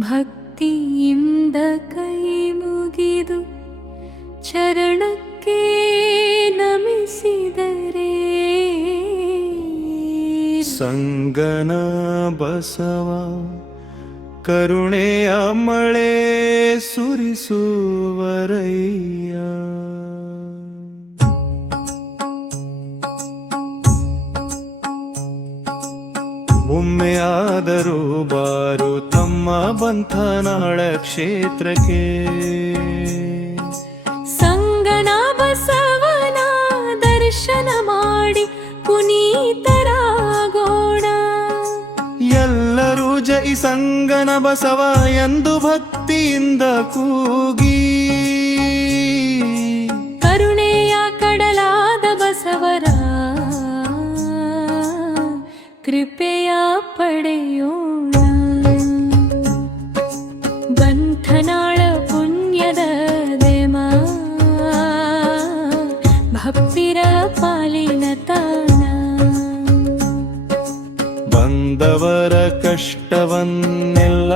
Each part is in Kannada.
ಭಕ್ತಿಯಿಂದ ಕೈ ಮುಗಿದು ಚರಣಕ್ಕೆ ನಮಿಸಿದರೆ ಸಂಗನ ಬಸವ ಕರುಣೆಯ ಮಳೆ ಸುರಿಸುವರಯ್ಯ. ಒಮ್ಮೆಯಾದರೂ ಬಾರು ತಮ್ಮ ಬಂಧನಾಳ ಕ್ಷೇತ್ರಕ್ಕೆ. ಸಂಗನ ಬಸವನ ದರ್ಶನ ಮಾಡಿ ಪುನೀತರಾಗೋಣ. ಎಲ್ಲರೂ ಜೈ ಸಂಗನ ಬಸವ ಎಂದು ಭಕ್ತಿಯಿಂದ ಕೂಗಿ, ಕರುಣೆಯ ಕಡಲಾದ ಬಸವರ ಕೃಪೆಯ ಪಡೆಯೋಣ. ಬಂಧನಾಳ ಪುಣ್ಯದ ದೇಮ ಭಕ್ತಿರ ಪಾಲಿನ ತಾನ. ಬಂದವರ ಕಷ್ಟವನ್ನೆಲ್ಲ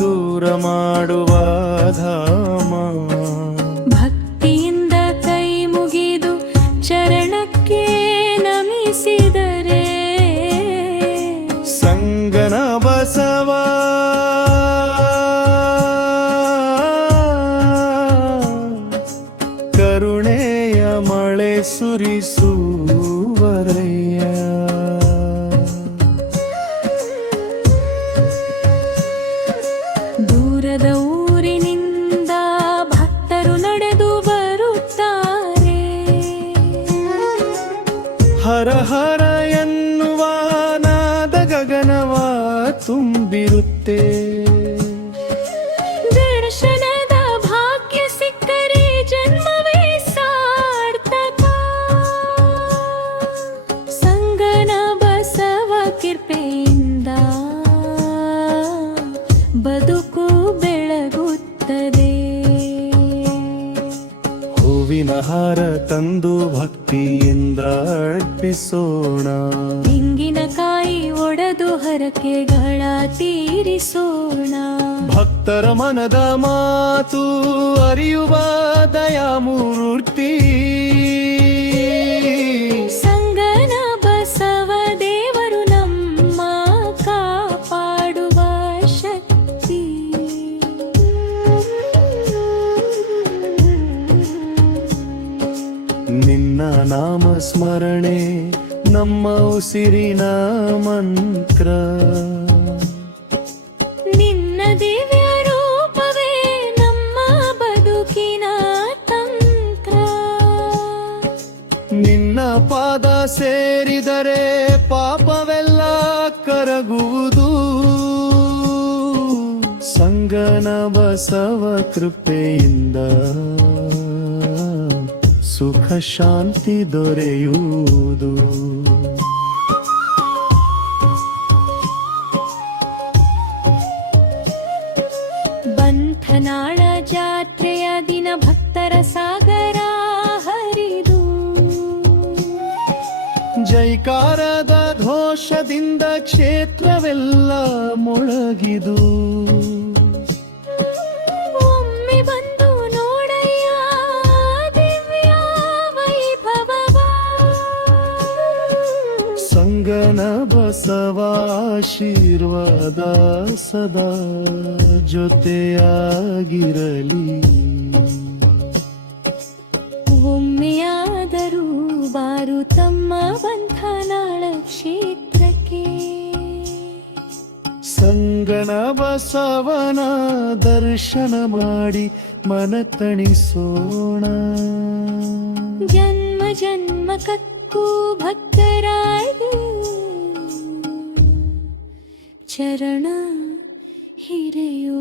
ದೂರ ಮಾಡುವ ಧಾಮ. ಭಕ್ತಿಯಿಂದ ಕೈ ಮುಗಿದು ಚರಣಕ್ಕೆ ನಮಿಸಿದರೆ ಸಂಗನ ಬಸವ ಕರುಣೆಯ ಮಳೆ ಸುರಿಸುವರಯ್ಯ. ದೂರದ ಊರಿನಿಂದ ಭಕ್ತರು ನಡೆದು ಬರುತ್ತಾರೆ. ಹರ ಹರ ಎನ್ನುವ ನಾದ ಗಗನವ ತುಂಬಿರುತ್ತೆ. ದರ್ಶನದ ಭಾಗ್ಯ ಸಿಕ್ಕರೆ ಜನ್ಮವೇ ಸಾರ್ಥಕ. ಸಂಗನ ಬಸವ ಕೃಪೆಯಿಂದ ಬದುಕು ಬೆಳಗುತ್ತದೆ. ಹೂವಿನ ಹಾರ ತಂದು ಭಕ್ತಿಯಿಂದ ಅರ್ಪಿಸೋಣ. ತೆಂಗಿನಕಾಯಿ ಒಡೆದು ಹರಕೆಗಳ ತೀರಿಸೋಣ. ಭಕ್ತರ ಮನದ ಮಾತು ಅರಿಯುವ ದಯಾಮೂರ್ತಿ. ಸಂಗನ ಬಸವ ದೇವರು ನಮ್ಮ ಕಾಪಾಡುವ ಶಕ್ತಿ. ನಿನ್ನ ನಾಮ ಸ್ಮರಣೆ ನಮ್ಮ ಉಸಿರಿನ ಮಂತ್ರ. ನಿನ್ನ ದಿವ್ಯ ರೂಪವೇ ನಮ್ಮ ಬದುಕಿನ ತಂತ್ರ. ನಿನ್ನ ಪಾದ ಸೇರಿದರೆ ಪಾಪವೆಲ್ಲ ಕರಗುವುದು. ಸಂಗನ ಬಸವ ಕೃಪೆಯಿಂದ ಸುಖ ಶಾಂತಿ ದೊರೆಯುವುದು. ಬಂಧನಾಳ ಜಾತ್ರೆಯ ದಿನ ಭಕ್ತರ ಸಾಗರ ಹರಿದು, ಜೈಕಾರದ ಘೋಷದಿಂದ ಕ್ಷೇತ್ರವೆಲ್ಲ ಮೊಳಗಿದು. ಒಮ್ಮೆ ಬಂದು ನೋಡಯ್ಯ ದಿವ್ಯ ವೈಭವವ. ಸಂಗನ ಬಸವ ಆಶೀರ್ವಾದ ಸದಾ ಜೊತೆಯಾಗಿರಲಿ. ಒಮ್ಮೆಯಾದರೂ ಬಾರು ತಮ್ಮ ಬಂಧನಾಳ ಕ್ಷೇತ್ರಕ್ಕೆ. ಸಂಗನ ಬಸವನ ದರ್ಶನ ಮಾಡಿ ಮನ ತಣಿಸೋಣ. ಜನ್ಮ ಜನ್ಮಕ್ಕೂ ಭಕ್ತರಾಗಿ ಚರಣ ಹಿರಿಯೋ.